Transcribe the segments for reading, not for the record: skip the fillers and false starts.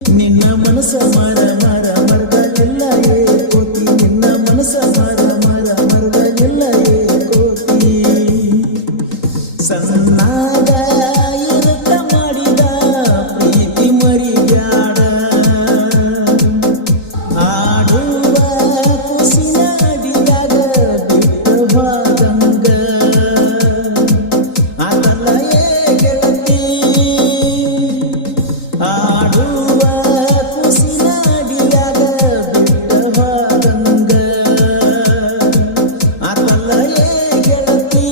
ನಿನ್ನ ಮನಸ ಮಾರ ಮಾರ ಮರದಲ್ಲೆಲ್ಲ ಕೋತಿ ನಿನ್ನ ಮನಸ ಮಾರ ಮಾರ ಮರದಲ್ಲೆಲ್ಲ ಕೋತಿ ಸಣ್ಣಾದ ಇರುತ್ತ ಮಾಡಿದ ಪ್ರೀತಿ ಮರಿಬ್ಯಾಡ ಆಡುವ ಕುಸಿನ ಅಡಿಯಾಗ ಬಿಟ್ಟು ಹೋದಂಗ ಅದಲ್ಲ ಗೆಳತಿ ಆಡುವ ಕುಸಿನ ಅಡಿಯಾಗ ಬಿಟ್ಟು ಹೋದಂಗ ಅದಲ್ಲ ಗೆಳತಿ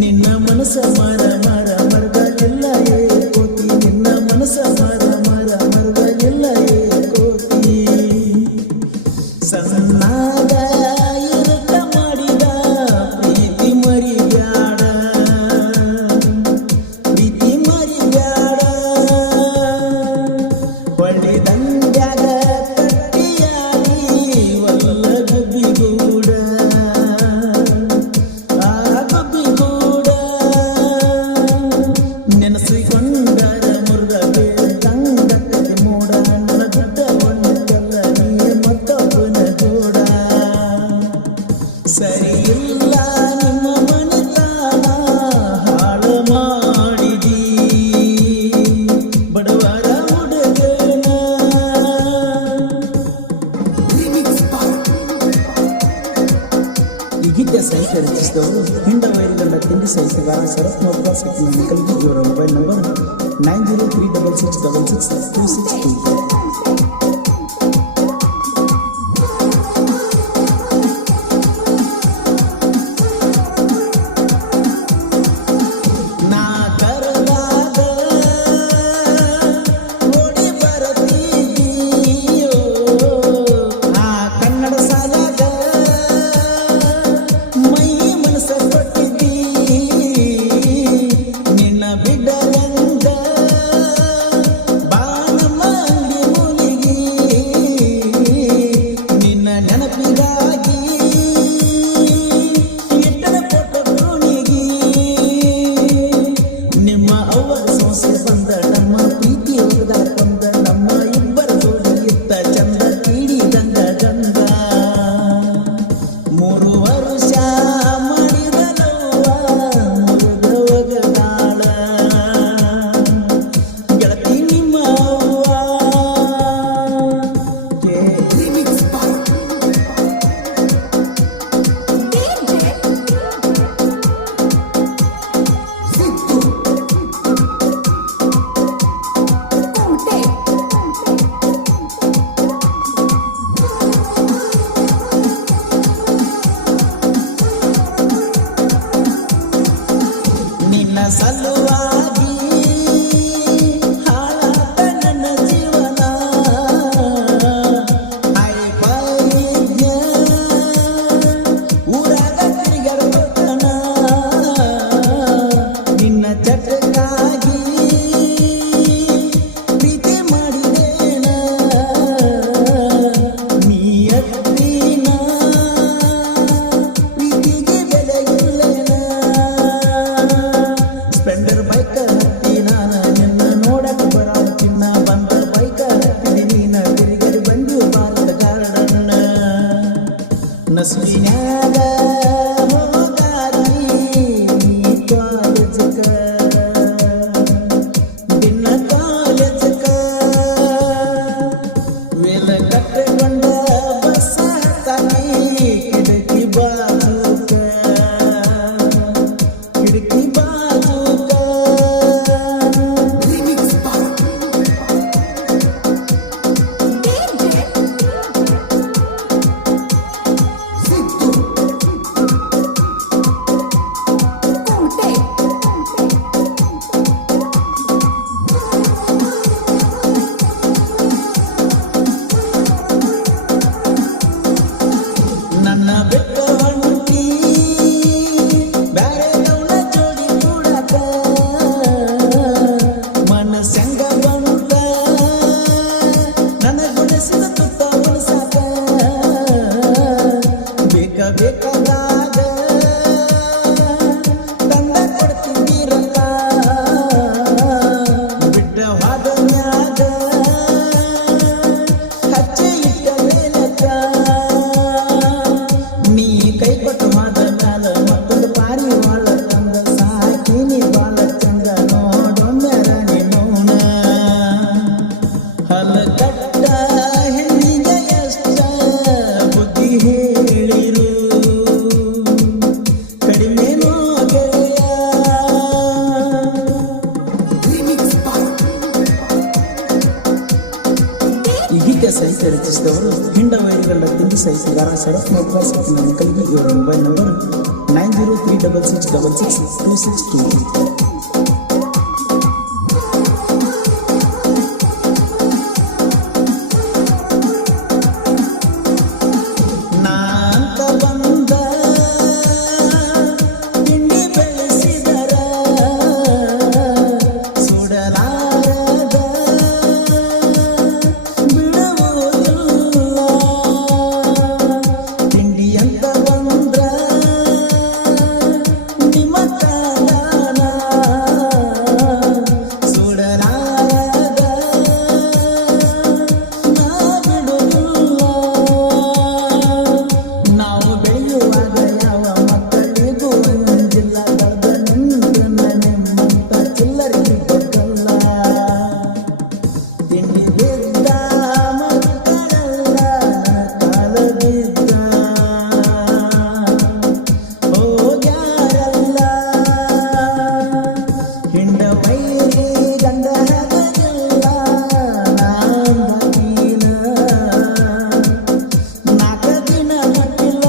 ನಿನ್ನ ಮನಸ ಮಾರ ಮಾರ ಮರದಲ್ಲೆಲ್ಲ ಕೋತಿ ನಿನ್ನ ಮನಸ ಮಾರ ಮಾರ ಮರದಲ್ಲೆಲ್ಲ ಕೋತಿ ಸಣ್ಣಾದ ಇರುತ್ತ ಮಾಡಿದ ಪ್ರೀತಿ ಮರಿಬ್ಯಾಡ ಪ್ರೀತಿ ಮರಿಬ್ಯಾಡ ಹೊಳ್ಳಿದಂಗ್ಯಾಗ ಕಟ್ಟಿಯಾಗಿ ಒಲ್ಲ ಗುಬ್ಬಿಗೂಡ ಆ ಗುಬ್ಬಿಗೂಡ ನೆನಸಿಕೊಂಡರ ಮುರ್ಗ ಬೇಡಂಗಕ್ಕಿ ಮೂಡ ನನ್ನ ಗುಡ್ಡವನ್ನೆಲ್ಲ ನೀ ಮತ್ತೊಬ್ಬನ ಜೋಡ ಸರಿಯಿಲ್ಲ ನಿಮ್ಮ ಮನೆತನ ಹಾಳು ಮಾಡಿದಿ ಬಡವರ ಹುಡುಗನ ಈ ಗೀತೆ ಸಾಹಿತ್ಯ ರಚಿಸಿದವರು ಹಿಂಡ ವೈರಿಗಂಡ ತಿಂಡಿ ಸಾಹಿತ್ಯಗಾರ ಶರತ್ ಮೋರ್ಕಾ ಸಿಕ್ಕಿನ ನಿಖಲ್ಗಿಯವರ ಮೊಬೈಲ್ ನಂಬರ್ 9036662662. ನಾ ಕರೆದಾಗ ಓಡಿ ಬರತೀಯೋ ಆ ಕನ್ನಡ ಸಾಲಾಗ ಮೈ ಮನಸ ಕೊಟ್ಟಿದ್ದೀ ನಿನ್ನ ಬಿಡರಂಗ ಬಾನಮ್ಮ ಮನದಾಗ ಹಚ್ಚಿ ಇಟ್ಟ ಮೇಲಕ್ಕ ನೀ ಕೈ ಕೊಟ್ಟು ಮಾತ ಮ್ಯಾಲ ಮತ್ತೊಂದು ಪಾರಿ ಬಾಳ ತಂದ ಸಾಕಿನಿ ಬಾಳ ಚಂದ ನೋಡೊಮ್ಮೆ ರಾಣಿ ನೋಣ ಹಲಕಟ್ಟ ಹೆಣ್ಣಿಗೆ ಎಷ್ಟ ಬುದ್ಧಿ ಹೇಳಿರು ಕಡಿಮೆನೋ ಗೆಳೆಯ. ಈ ಗೀತೆ ಸಾಹಿತ್ಯ ರಚಿಸಿದವರು ಹಿಂಡ ವೈರಿಗಳ ತಿಂಡಿ ಸಾಹಿತ್ಯಗಾರ ಶರತ್ ಮೋಟ್ವಾ ಸತ್ತಿನ ಅಂಕಲ್ಗೆ ಇವರ ಮೊಬೈಲ್ ನಂಬರ್ 9036666262. ನಾಂತ ಬಂದ ತಿಂಡಿ ಬೆಳೆಸಿದರ ಸುಡಲಾರದ ಬಿಡುವುದಿಲ್ಲ ತಿಂಡಿ ಅಂತ ಬಂದ್ರ ನಿಮ್ಮ ಕಾಲನ ಸುಡಲಾರದ ನಾ ಬಿಡುವುದಿಲ್ಲ. ನಾವು ಬೆಳೆಯುವಾಗ ಯಾವ ಮಕ್ಕಳಿಗೂ ಒಂದಿಲ್ಲ ದರ್ದ ನಿಂತ ನಿಮ್ಮಂತ ಚಿಲ್ಲರಿಗೆ ಗೊತ್ತಲ್ಲ ತಿಂಡಿ ಬಿದ್ದ ಮಕ್ಕಳೆಲ್ಲ ಕಾಲ ಬಿದ್ದ ಹೋಗ್ಯಾರಲ್ಲ ಹಿಂಡ ವೈರಿ ಗಂಡ ಹಗಲಿಲ್ಲ ನಾಂಬೀನ ನಾಲ್ಕು ದಿನ ಮಟ್ಟಿಲ್ಲ.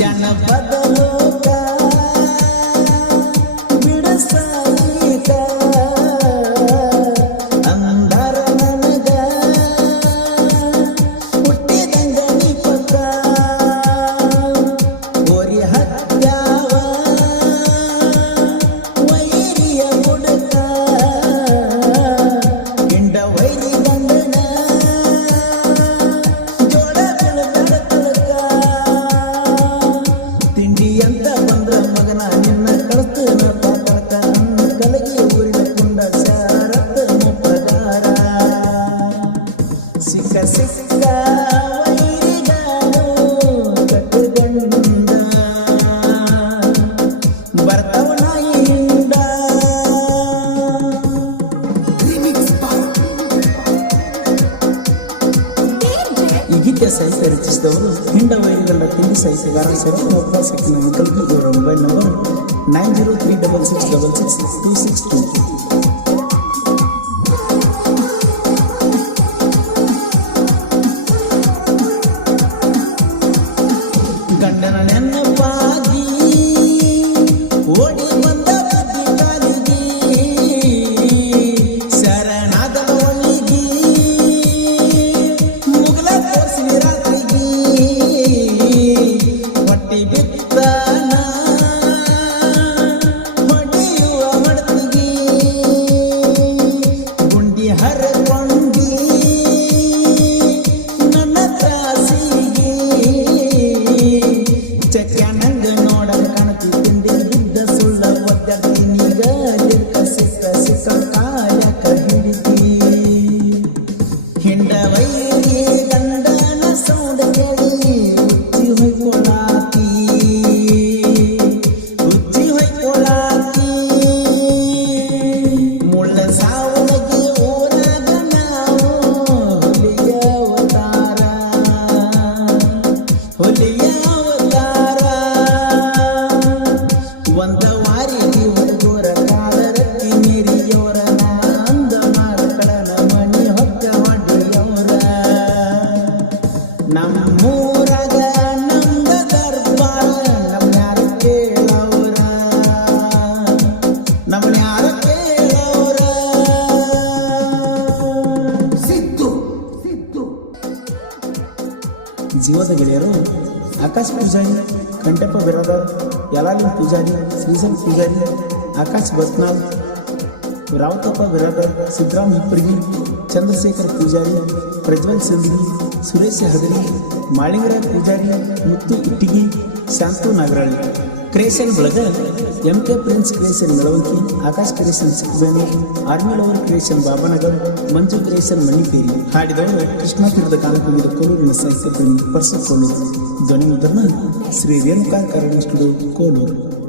ಜನಪದ ಲೋಕ ಬಿಡಸಾಯಿಕ ಅಂದರ ನನಗ ಹುಟ್ಟಿದಂಗ ನಿಪಕ ಗೋರಿ ಹತ್ಯಾವ ವೈರಿಯ ಬುಡಕ ಹಿಂಡ ವೈರಿ ಗಂಡನ ಜೋಡಗಳು ತಡತಳಕ ತಿಂಡಿ ಅಂತ ಬಂದ್ರ ಮಗನ ನಿನ್ನ ಕಳಸ್ತನ ಪಾತಳಕ ಕಲಗಿ ಊರಿನ ಕುಂಡ ಶಾರತನ ಪ್ರಕಾರ ಸಿಕ್ಕ ಸಿಕ್ಕ ವೈರಿಗಾನು ಕಟ್ಟುಗಂಡ ಬರ್ತಾವ ನಾಯಿ ಹಿಂಡ. ಈ ಗೀತೆ ಸಾಹಿತ್ಯ ರಚಿಸಿದವರು ಹಿಂಡ ವೈರಿಗಳ ತಿಂಡಿ ಸಾಹಿತ್ಯಗಾರ ಶರತ್ ಮೋಟ್ವಾ ಸತ್ತಿನ ಅಂಕಲ್ಗೆ ಇವರ ಮೊಬೈಲ್ ನಂಬರ್ 9036666262. ಗಂಡನ ನೆನಪಾಗಿ ಓಡಿ ಬಂದ ಬುದ್ಧಿ ಕಾಲಿಗೆ ಶರಣಾದ ಒಲಿಗಿ ಮುಗಲ ತೋರಿಸಿ ರಾತ್ರಿಗೆ ಹೊಟ್ಟಿ ಬಿತ್ತನ ಹೊಡೆಯುವ ಮಡತಿಗೆ ಗುಂಡಿ ಹರಕೊಂಡಿ ನನ್ನ ತ್ರಾಸಿಗೆ ಆಕಾಶ್ ಪೂಜಾರಿ, ಕಂಟಪ್ಪ ಬಿರಾದಾರ್, ಯಲಾಲಿನ್ ಪೂಜಾರಿ, ಶ್ರೀಸಲ್ ಪೂಜಾರಿ, ಆಕಾಶ್ ಬಸ್ನಾಳ್, ರಾವತಪ್ಪ ಬಿರಾದಾರ್, ಸಿದ್ದರಾಮ್ ಹಿಪ್ಪರ್ಗಿ, ಚಂದ್ರಶೇಖರ್ ಪೂಜಾರಿ, ಪ್ರಜ್ವಲ್ ಸಿಂದಗಿ, ಸುರೇಶ್ ಹಗರಿ, ಮಾಳಿಂಗರಾಯ್ ಪೂಜಾರಿ, ಮುತ್ತು ಇಟ್ಟಿಗಿ, ಶಾಂತು ನಾಗರಾಳಿ. ಕ್ರಿಯೇಷನ್ ಬಳಗ MK prince creation Melavanki, Akash creation Sikbeni, army lover creation Babanagar, Manju creation Manikeri. ಹಾಡಿದವರು ಕೃಷ್ಣ ತೀರದ ಕಾಲಕ್ಕೋಗಿದ ಕೋಲೂರಿನ ಸಾಹಿತ್ಯ ಪ್ರೇಮಿ ಪರ್ಸು ಕೋಲೂರು. ಧ್ವನಿ ಮುದ್ರಣ ಶ್ರೀ ರೇಣುಕಾ ಕಾರಣ ಸ್ಟುಡಿಯೋ ಕೋಲೂರು.